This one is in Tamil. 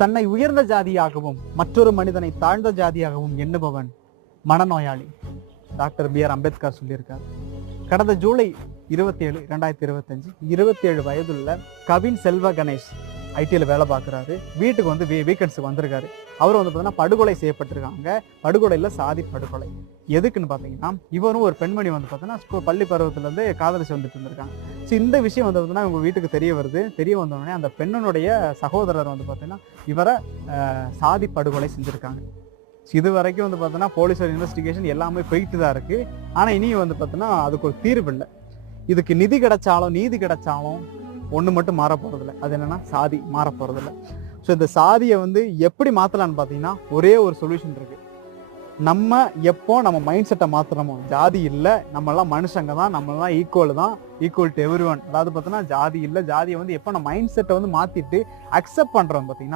தன்னை உயர்ந்த ஜாதியாகவும் மற்றொரு மனிதனை தாழ்ந்த ஜாதியாகவும் எண்ணுபவன் மனநோயாளி. Doctor B R. அம்பேத்கர் சொல்லியிருக்கார். கடந்த ஜூலை 27, 2025 27 வயதுள்ள கவின் செல்வ கணேஷ் ஐடியில் வேலை பார்க்குறாரு. வீட்டுக்கு வந்து வீக்கெண்ட்ஸுக்கு வந்திருக்காரு. அவர் வந்து பார்த்தீங்கன்னா படுகொலை செய்யப்பட்டிருக்காங்க. படுகொலையில் சாதி படுகொலை. எதுக்குன்னு பார்த்தீங்கன்னா, இவரும் ஒரு பெண்மணி வந்து பார்த்தீங்கன்னா பள்ளி பருவத்திலேருந்து காதலிச்சு வந்துட்டு இருந்திருக்காங்க. ஸோ இந்த விஷயம் வந்து பார்த்தீங்கன்னா இவங்க வீட்டுக்கு தெரிய வருது. தெரிய வந்தோடனே அந்த பெண்ணுடைய சகோதரர் வந்து பார்த்தீங்கன்னா இவரை சாதி படுகொலை செஞ்சுருக்காங்க. இது வரைக்கும் வந்து பார்த்தீங்கன்னா போலீஸோட இன்வெஸ்டிகேஷன் எல்லாமே போயிட்டு தான் இருக்குது. ஆனால் இனியும் வந்து பார்த்தீங்கன்னா அதுக்கு ஒரு தீர்வு இல்லை. இதுக்கு நீதி கிடைச்சாலும் ஒன்று மட்டும் மாற போகிறதில்ல. அது என்னென்னா சாதி மாற போகிறதில்ல. ஸோ இந்த சாதியை வந்து எப்படி மாற்றலான்னு பார்த்தீங்கன்னா ஒரே ஒரு சொல்யூஷன் இருக்குது. நம்ம எப்போ நம்ம மைண்ட் செட்டை மாற்றுறோமோ, ஜாதி இல்லை, நம்மளாம் மனுஷங்க தான், நம்மளாம் ஈக்குவல் டு எவ்ரி ஒன். அதாவது பார்த்தீங்கன்னா ஜாதி இல்லை, ஜாதியை வந்து எப்போ நம்ம மைண்ட் செட்டை வந்து மாற்றிட்டு அக்செப்ட் பண்ணுறோம் பார்த்தீங்கன்னா